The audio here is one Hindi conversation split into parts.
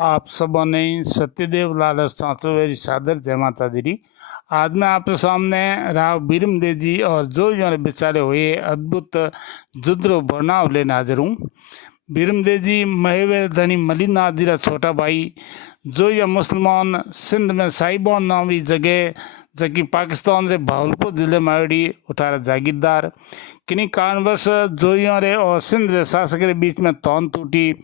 आप सबों ने सत्यदेव लाल सांचवेरी सादर जय माता दी। आज मैं आपके सामने राव भीमदेव जी और जो यहाँ बेचारे हुए अद्भुत जुद्र बनाव लेने हाजिर हूँ। भीमदेव जी महेवे धनी मलिनाथ जी का छोटा भाई, जो यह मुसलमान सिंध में साहिबान नामी जगह जबकि पाकिस्तान रे भावलपुर जिले में आयोडी उठारा जागीरदार किन्हीं कारणवश जोइयों रे और सिंध रे शासक के बीच में तौन टूटी।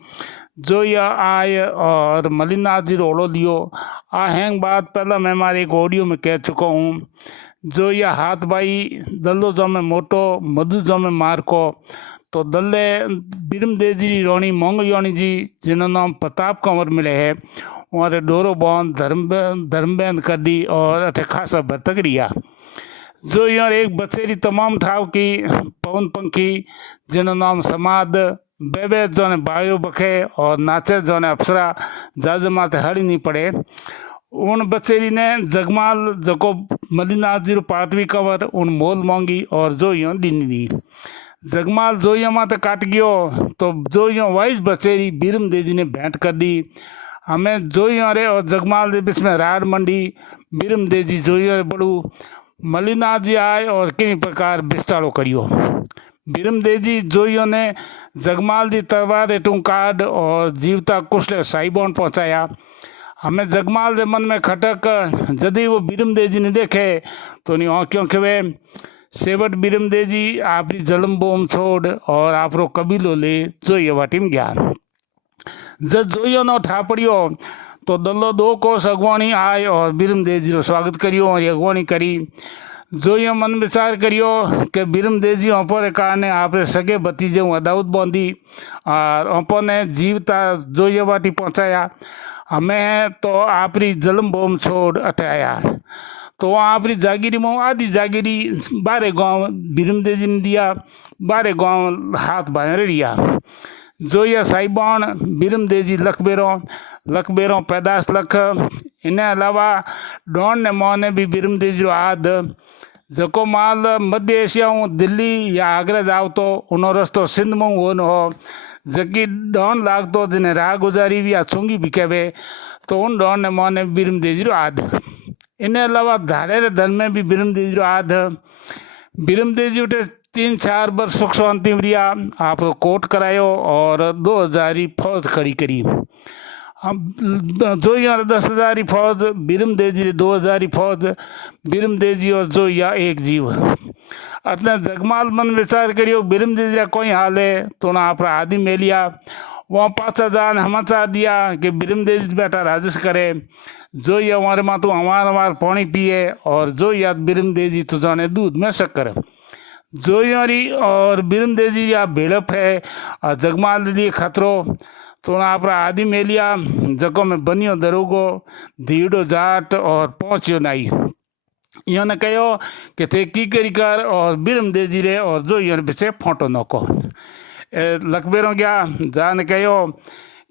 जो यह आय और मलिनाथ जी रोड़ो लियो आहेंग बात पहला मैं हमारे एक ऑडियो में कह चुका हूँ। जो यह हाथ भाई दल्लो जो में मोटो मधु जो में मार को तो दल्ले भीमदेव जी रोणी मोंग योनी जी जिन्होंने नाम प्रताप कंवर मिले है वहाँ डोरो बौन धर्मबंद कर दी और अठे खासा भरतक रिया। जो यार एक बचेरी तमाम ठाव की पवन पंखी जिन्होंने नाम समाद बेबे जो ने बायो बखे और नाचे जो ने अप्सरा जाजमाते हड़ी नहीं पड़े। उन बचेरी ने जगमाल जको मलिनाथ जी पाटवी कंवर उन मोल मांगी और जो यो दिनी जगमाल जो यो माते काट गयो तो जो यो वाइस बचेरी भीमदेव जी ने भेंट कर दी। हमें जो यो रे और जगमाल के बीच में राड मंडी भीमदेव जी जो यो बड़ू मलिनाथ जी आए और किसी प्रकार बिस्ताड़ो करियो। भीमदेव जी जोइयों ने जगमाल जी तलवार एटू काट और जीवता कुशले साहिबोन पहुंचाया। हमें जगमाल के मन में खटक यदि वो भीमदेव जी ने देखे तो नहीं क्यों खे सेवट भीमदेव जी आपरी जलम बोम छोड़ और आप कबीलो ले जोइयो वाटिम गया। जब जोइयो न उठा पड़ियो तो दल्लो दो कोस अगवानी आए और भीमदेव जी स्वागत करियो और अगवानी करी। जो ये मन विचार करियो कि भीमदेव जी ओपर कारण आपरे सगे भतीजे अदावत बांधी और ओपो ने जीवता जो ये वाटी पहुँचाया। हमें तो आपरी जलम बोम छोड़ अटाया तो वहाँ आपरी जागीरी में आधी जागीरी बारे गांव भीमदेव जी ने दिया, बारे गांव हाथ बांध रिया। जो यह साहिबान भीमदेव जी लखबेरों पैदाश लख इन्हें अलावा डॉन ने मोह ने भी भीमदेव जी आद जको माल मध्य एशिया दिल्ली या आगरा जाओ तो उनो रस्तो सिंध में वो न हो जबकि डॉन लाग तो जिन्हें राह गुजारी भी या चुंगी बिकेवे तो उन डॉन ने मोह ने भीमदेव जी आद। इन्हें अलावा धारे धन में भी भीमदेव जी आद। भीमदेव जी उठे 3-4 वर्ष सुख शांति रिया आप कोर्ट करायो और 2000 फौज खड़ी करी। हम जो यहाँ 10,000 फौज भीमदेव जी 2000 फौज भीमदेव जी और जो या एक जीव अपने जगमाल मन विचार करियो भीमदेव जी कोई हाल है तो ना आप आदि में लिया वहाँ 5,000 समाचार दिया कि भीमदेव जी बेटा राजस करे। जो ये हमारे माँ तो हमार पानी पिए और जो याद भीमदेव जी तो जाने दूध में शक्कर जो यारी और भीमदेव जी या भेड़प है और जगमाल लिए खतरो तो आप आदि में लिया जगह में बनियो दरोगो धीड़ो जाट और पहुँचियो नाई। यहाँ ने कहो कि थे की करी कर और भीमदेव जी रे और जो यहाँ पीछे फोटो नको लखबेरों गया जा ने कहो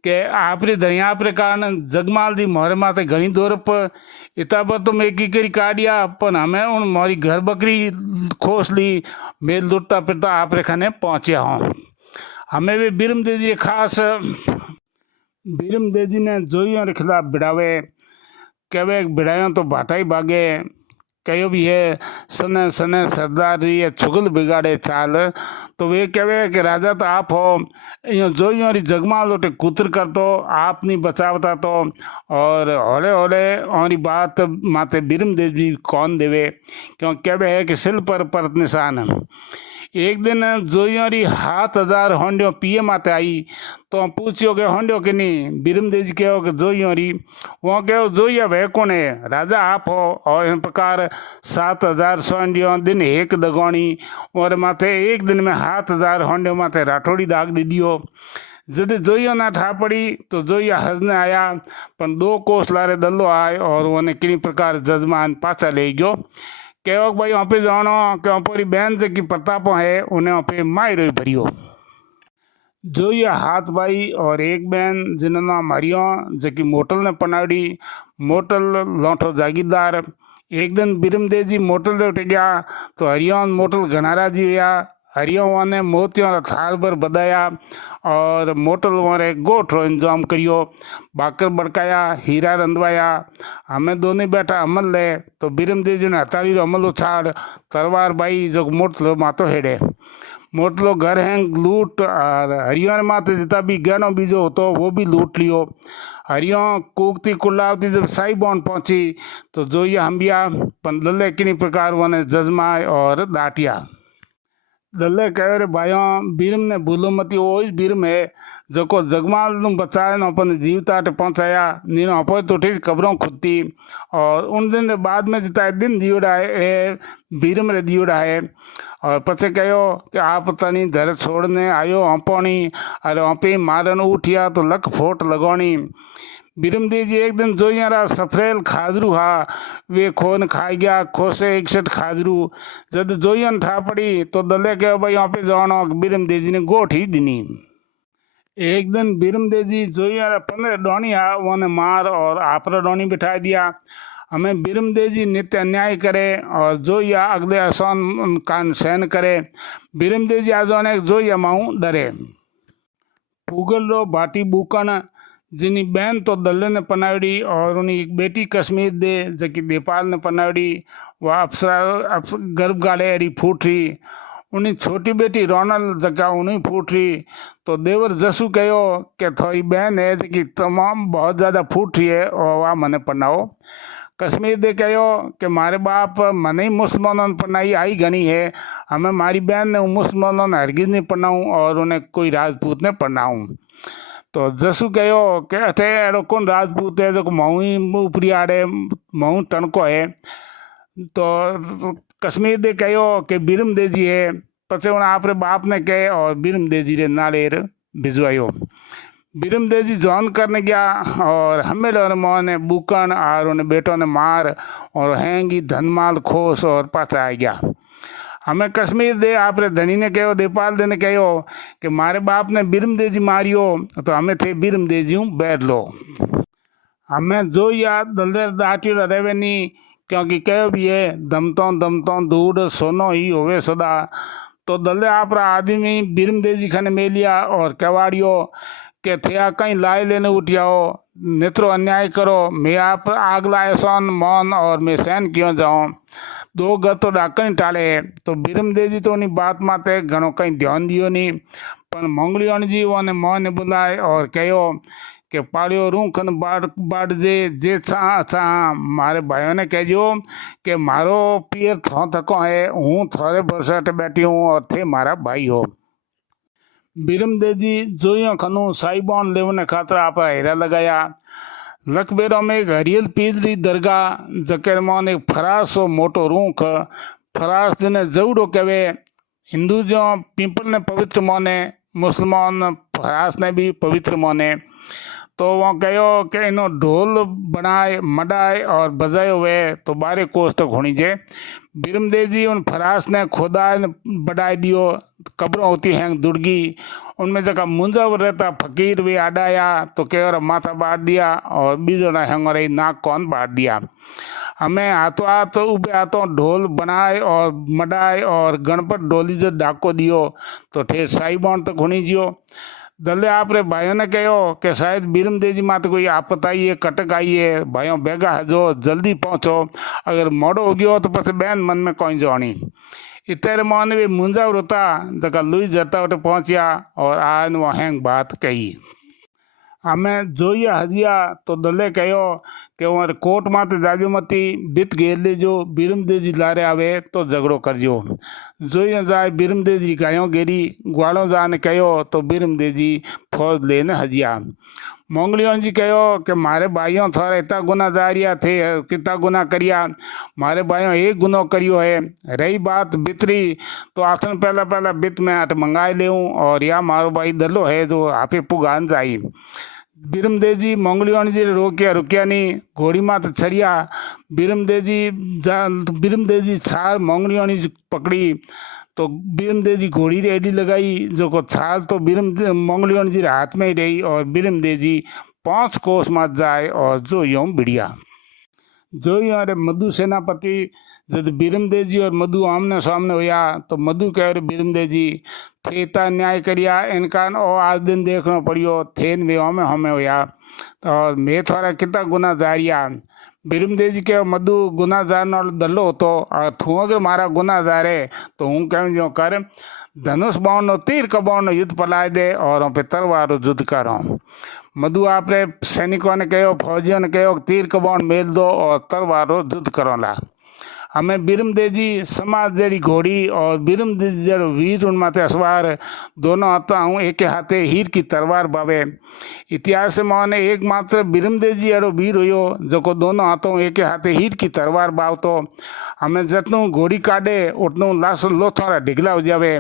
कि आपरी दरिया पर कारण जगमाल जी मोहरे माते घनी दौरप इतना पर तो मैं की करी काटिया पर हमें उन मोरी घर बकरी खोस ली मेल लुटता फिरता आप रे खाने पहुँचे हों। हमें भी भीमदेव जी खास भीमदेव जी ने जोइयों के खिलाफ बिड़ावे कहे बिड़ायों तो भाटा ही भागे कहो भी है सने सने सरदार ये चुगल बिगाड़े चाल तो वे कहे कि राजा तो आप हो यो जोइयों री जगमाल लोटे कुतर कर तो आप नहीं बचावता तो और हौले हौले और बात माते भीमदेव जी कौन देवे क्यों कहे है कि सिल पर परत निशान। एक दिन जोइयों हाथ 1000 होंडियों पिए माते आई तो पूछियो के होंडियो कि नहीं भीमदेव जी कहो कि जोइयों वो कहो जोइया वह कौन है राजा आप हो और इन प्रकार 7,000 होंडियों दिन एक दगौनी और माथे एक दिन में 7,000 होंडियों माथे राठौड़ी दाग दी दियो। यदि जोइयो ना ठा पड़ी तो जोइया हजने आया पर 2 कोस लारे दल्लो आए और उन्हें किन्हीं प्रकार जजमान पाचा ले गयो कहो भाई वहाँ पे जानो कि वहाँ पर बहन से की प्रताप है उन्हें वहाँ पे मायरो भरियो। जो ये हाथ भाई और एक बहन जिन्होंने नाम हरियो जबकि मोटल ने पनाड़ी मोटल लौटो जागीरदार। एक दिन भीमदेव जी मोटल से उठ गया तो हरियोन मोटल घनारा जी हुआ हरिओं ने मोतियों रा थाल भर बधाया और मोटल वारे गोठ रो इंतजाम करियो। बाकर बड़काया, हीरा रंधवाया। हमें दोनों बैठा अमल ले तो बीरम देव जी ने हथाड़ी रो अमल उछाड़ तलवार बाई जो मोटलो मातो हेडे। मोटलो घर हैं लूट और हरिओं ने माथे जितना भी गहनो बीजो होतो वो भी लूट लियो। हरिओं कूकती कुल्लावती जब साई बॉन पहुंची तो जोइया हम्बिया पण लल्ले किनी प्रकार वने जजमाए और दाटिया। दल्ले कहे रे भाइयों बीरम ने भूलो मती वो ही बीरम है जको जगमाल नु बचाए न अपन जीवताट पहुंचाया नीनो अपो तो ठीक कब्रों खुदती। और उन दिन के बाद में जिता दिन दियोड़ा है बीरम रे दियोड़ा है। और पछे कहो कि आप तनी घर छोड़ने आयो हंपोनी अरे हंपी मारन उठिया तो लख फोट लगोनी। बीरम देव जी एक दिन जोइया रा सफरेल खाजरू हा वे खोन खाई गया खोसे 61 खाजरू। जब जोइयन ठा पड़ी तो दले के भाई यहाँ पे जानो बीरम देव जी ने गोठ ही दिनी। एक दिन बीरम देव जी जोइया रा 15 डोनी हा उन्हें मार और आपरा डोनी बिठा दिया। हमें बीरम देव जी नित्य अन्याय करे और जोइया अगले आसान कान सहन करे। बीरम देव जी आज जोइया माऊ डरे। पूगल रो भाटी बूकन जिनी बहन तो दल्ले ने पनावड़ी और उन्हीं एक बेटी कश्मीर दे जबकि नेपाल ने पनावड़ी वह अप्सरा गर्भ गाले अड़ी फूट रही। उन्हीं छोटी बेटी रोनल जगह उन्हीं फूट रही। तो देवर जसू कहो कि थोड़ी बहन है जबकि तमाम बहुत ज़्यादा फूट रही है और वह मने पनाओ। कश्मीर दे कहो कि मारे बाप मने ही मुसलमानों ने पनाई आई घनी है हमें मारी बहन ने मुसलमानों ने हरगिज नहीं पनाऊँ और उन्हें कोई राजपूत ने पनाऊँ। तो जसू कहो कि अठे अड़ो कौन राजपूत है जो महू ही ऊपरी आड़े महू टणको है। तो कश्मीर दे कहो कि बीरम देव जी है। पछे उन्हें आपरे बाप ने कहे और बीरम देव जी रे नालेर भिजवायो। बीरम देव जी जॉन करने गया और हमें और मोह ने बुकन और उन्हें बेटों ने मार और हैंगी धनमाल खोस और पाचा आ गया। हमें कश्मीर दे आपरे धनी ने कहो देपाल दे ने कहो कि मारे बाप ने बीरम देव जी मारियो तो हमें थे बीरम देव जी बैठ लो। हमें जो याद दलदेर दाटी रहे नहीं क्योंकि कहो भी है दमतो दूध सोनो ही होवे सदा। तो दल्ले आपरा आदमी बीरम देव जी खने मेलिया और कवाड़ियो के थे कहीं लाए लेने उठियाओ नेत्रो अन्याय करो मैं आप आग लाए सोन मौन और मैं सहन क्यों जाऊँ। दो गत तो डाकनी टाले। तो बीरम देव जी तो उन्हीं बात माते घणो कहीं ध्यान दियो नहीं। पर मंगलियों जी वो ने मोह ने बुलाए और कहो कि पाड़ियो रूखन बाड़ जे चाह चाह मारे भाइयों ने कहजो कि मारो पियर थो थको है हूँ थोड़े बरसट बैठी हूँ और थे मारा भाई हो। बीरम देव जी जोइयों खनू साइबॉन लेवने खातर आप हेरा लगाया। लखबेरों में एक हरियल पीदरी दरगाह जकेर मोन एक फरास हो मोटो रूख फरास जिन्हें जवड़ो कहे। हिंदू जो पीपल ने पवित्र मोने मुसलमान फरास ने भी पवित्र मोने। तो वो कहो कि इनो ढोल बनाए मडाए और बजाए हुए तो 12 कोस तक होनी जे। बीरम देव जी उन फरास ने खोदा बढ़ाई दियो कब्रों होती हैं दुर्गी उनमें जगह मुंजा रहता फकीर भी आडाया तो केवरा माथा बांट दिया और बीजो ना हंगोरे नाक कौन बांट दिया। हमें हाथों हाथ उबे हाथों ढोल बनाए और मडाए और गणपत डोली जो डाको दियो तो ठेर साई बॉन तक होनी जियो। दल्ले आप रे भाइयों ने कहो कि शायद बीरम देव जी माते कोई आपत आई है कटक आई है भाइयों बेगा हजो जल्दी पहुँचो अगर मोड़ो हो गयो तो पछ बहन मन में कोई जोनी। इतने मोहन भी मुंजा रोता जगह लुई जाता उठे पहुँचिया और आन वो हैंग बात कही। हमें जोइया हजिया तो दल्ले कहो कि वहाँ कोट माते जाजो मती बित घेर ले जो बीरम देव जी लारे आवे तो झगड़ो कर जो। जोइया जाए बीरम देव जी गायों घेरी ग्वालों जाने कहो तो बीरम देव जी फौज लेने हजिया। मोंगलियों जी कहो कि मारे भाइयों थोड़ा इतना गुना जारिया थे कितना गुना करिया मारे भाइयों एक गुनो करियो है। रही बात बितरी तो आसन पहला बित में हट मंगाए ले और या मारो भाई दलो है जो आपे पुगान जाई। बीरम देव जी मोंगलियों जी रुकिया नहीं घोड़ी मात चढ़िया। बीरम देव जी छाल मोंगलियों जी पकड़ी तो बीरम देव जी घोड़ी रे एडी लगाई जो को छाल तो मोंगलियों जी हाथ में ही रही और बीरम देव जी 5 कोस मत जाए और जो यूं बिड़िया। जो रे मधु सेनापति जब बीरमदेव जी और मधु आमने सामने होया तो मधु कह रहे बीरमदेव जी थे ता न्याय करिया इनका और आज दिन देखना पड़ियो थे भी हमें हमें होया तो और मैं थोड़ा कितना गुनाहगारिया बीरमदेव जी के मधु गुनाहगार नाल दल्लो तो तू अगर मारा गुनाहगार है तो हूँ कहूँ जो कर धनुष बाण नो तीर कबाण युद्ध पलाए दे और हम पे तलवार युद्ध करो। मधु आपने सैनिकों ने कहो फौजियों ने कहो तीर कबाण मेल दो और तलवार युद्ध करो ला। हमें बीरमदेव जी समाज जड़ी घोड़ी और बीरमदेव जी जड़ो वीर उन माथे असवार दोनों आता हूँ एक हाथे हीर की तलवार बावे। इतिहास में ने एकमात्र बीरमदेव जी अड़ो वीर हुयो जो को दोनों हाथों एक हाथे हीर की तलवार बाव तो हमें जतनू घोड़ी काढ़े उतनू लाश लोथारा ढिगला हो जावे।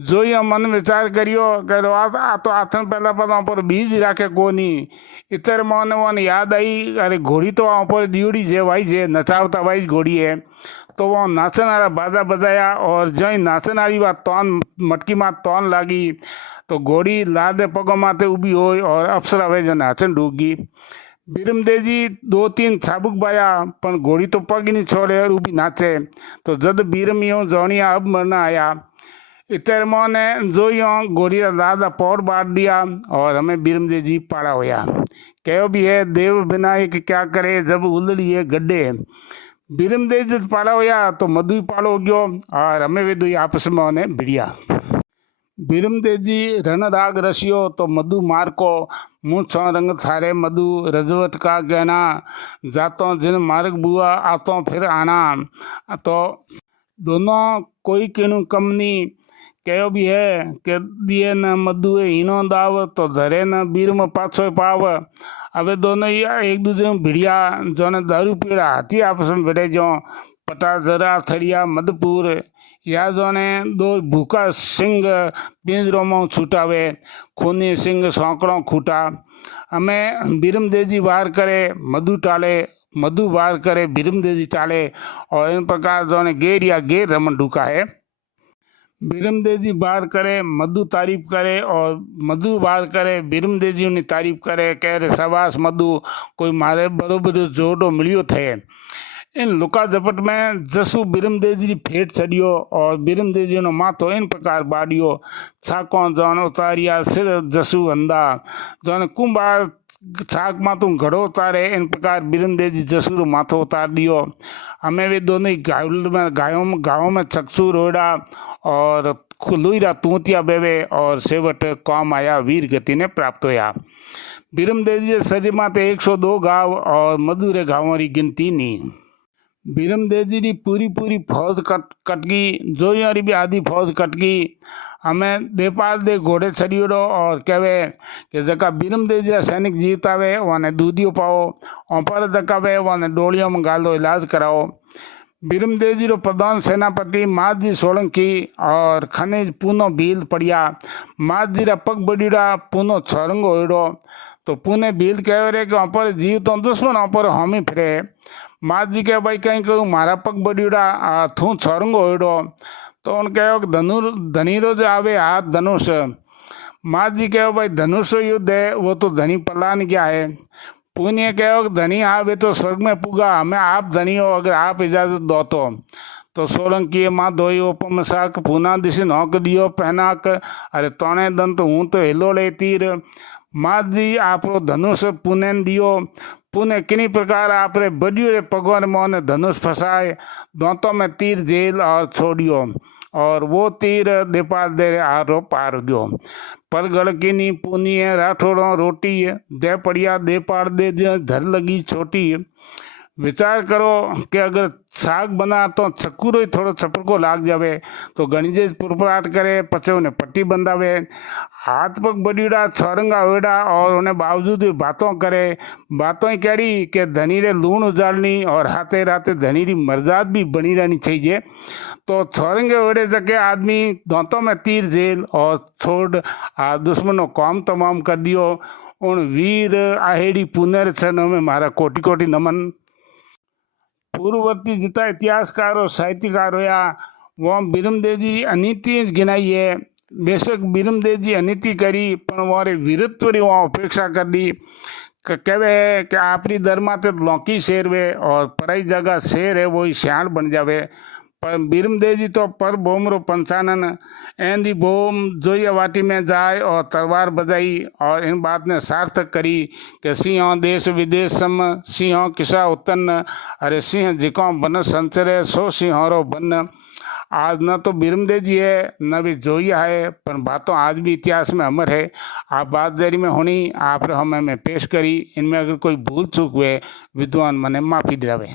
जो ये मन विचार करियो करो आ तो आथन पहला पता पर बीज राखे कोनी इतर मन वन याद आई अरे घोड़ी तो वहाँ पर दियोड़ी जे भाई जे नचावता भाई घोड़ी है तो वो नाचन वाला बाजा बजाया और जो नाचन वाली बात तौन मटकी मात तौन लागी तो घोड़ी लादे पगों माथे उभी हो और अप्सरा वे जो नाचन डूबगी। बीरमदेव जी 2-3 छाबुक बाया पर घोड़ी तो पग ही नहीं छोड़े और उभी नाचे तो जद बीरम यूँ जोनिया अब मरना आया इतर ने जो यूँ घोड़ी दादा पौड़ बांट दिया और हमें बीरमदेव जी पाड़ा होया। कहो भी है देव विनायक क्या करे जब उलड़ी है गड्ढे। बीरमदेव जी पाड़ा होया तो मधु ही पाड़ो हो गयो और हमें वे दो आपस में उन्हें भिड़िया। बीरमदेव जी रण राग रसियो तो मधु मार को मुँह छो रंग थारे मधु रजवट का गहना जातो जिन मार्ग बुआ आतो फिर आना तो दोनों कोई किणु कमनी। कहो भी है कि दिए न मधु हीनो दाव तो धरे न बीर में पाछो पाव। अबे दोनों ही एक दूसरे में भिड़िया जो ने दारू पीड़ा हाथी आपस में भिड़े जो पटा जरा थड़िया मधुपुर या जो ने दो भूखा सिंह पिंजरों में छूटावे खूनी सिंह सौकड़ों खूटा। हमें बीरमदेव जी वार करे मधु टाले मधु वार करे बीरमदेव जी टाले और इन प्रकार जो ने गेर या गेर रमन ढूका है। बीरमदेव जी बार करे मधु तारीफ करे और मधु बार करे बीरमदेव जी उन्हें तारीफ करे कह रहे सवास मधु कोई मारे बरोबर जोड़ो मिलियो थे। इन लुका झपट में जसु बीरमदेव जी फेट चढ़ियो और बीरमदेव जी माथो इन प्रकार बाड़ियो छाको जौन उतारिया सिर जसु अंधा जौन कुंभार छाक माथू घड़ो उतारे इन प्रकार बीरमदेव जी जसू रो माथो उतार दियो। हमें वे दोनों ही गाँव में चकसू रोड़ा और लुईरा तूतिया बेवे और सेवट कौम आया वीर गति ने प्राप्त होया। बीरमदेव जी शरीर माते 102 घाव और मधुरे घावों की गिनती नहीं। बीरमदेव जी की पूरी फौज कटगी जो यारी भी आधी फौज कटगी। हमें देपाल दे घोड़े चढ़ियो और कहे कि जका बीरमदेव जी सैनिक जीतावे वने दूधियो पाओ और पर जकावे वने डोलियों में गालो इलाज कराओ। बीरमदेव जी रो प्रधान सेनापति माजी सोलंकी और खनिज पूनो भील पड़िया माज जी रा पग बड़ीड़ा पूनो छोरंग होड़ो तो पुणे भील कह रहे कि पर जीव तो दुश्मन पर हम ही फिरे। माज जी कह भाई कहीं करूँ मारा पग बड़ीड़ा थू छोरंग होड़ो तो उन कहो धनीरो जो आवे हाथ धनुष। माज जी कहो भाई धनुष युद्ध है वो तो धनी पलान क्या है। पुण्य कहो धनी आवे तो स्वर्ग में पुगा हमें आप धनी हो अगर आप इजाजत दो तो सोलंकी माँ धोई उपम साक पूना दिशी नौक दियो पहनाक अरे तौने दंत हूँ तो हिलो ले तीर। माँ जी आप धनुष पुणे दियो पुणे किन्हीं प्रकार आपरे बड़ियों पगवान मोने धनुष फंसाए दांतों में तीर जेल और छोड़ियो और वो तीर देपाल दे आरो पार गयो। पर गड़किनी पुनी है राठौड़ों रोटी दे पड़िया देपाल दे धर लगी छोटी। विचार करो कि अगर साग बना तो चक्कू ही थोड़ो छप्पर को लाग जावे तो गणिजे पुरपराट करे पचे उन्हें पट्टी बंधावे हाथ पग बड़ीड़ा छोरंगा होड़ा और उन्हें बावजूद बातों करे बातों ही करी कि धनी रे लूण उजाड़नी और हाथे राते धनी री मर्जाद भी बनी रहनी चाहिए। तो छोरंगे होड़े जके आदमी दांतों में तीर जेल और छोड़ दुश्मनों कौम तमाम कर दियो। उन वीर आहेड़ी पुनर्छनों में मारा कोटि कोटि नमन। पूर्ववर्ती जितना इतिहासकार और साहित्यकार होया वो बीरमदेव जी अनीति गिनाई है। बेशक बीरमदेव जी अनीति करी पर वारे वीरत्व री वहाँ उपेक्षा कर दी कहे कि आपरी दर माते लौकी शेर वे और पराई जगह शेर है वही सियाण बन जावे। पर बीरमदेव जी तो पर बोमरो पंचानन एंदी बोम जोइए वाटी में जाए और तलवार बजाई और इन बात ने सार्थक करी कि सिंह देश विदेश सम सिंह किसा उत्तन्न अरे सिंह जिको बन संचरे सो सिंहरो बन। आज न तो बीरमदेव जी है न भी जोइया है, पर बातों आज भी इतिहास में अमर है। आप बात देरी में होनी आप हमें पेश करी, इनमें अगर कोई भूल चूक हुए विद्वान मने माफी दिलावे।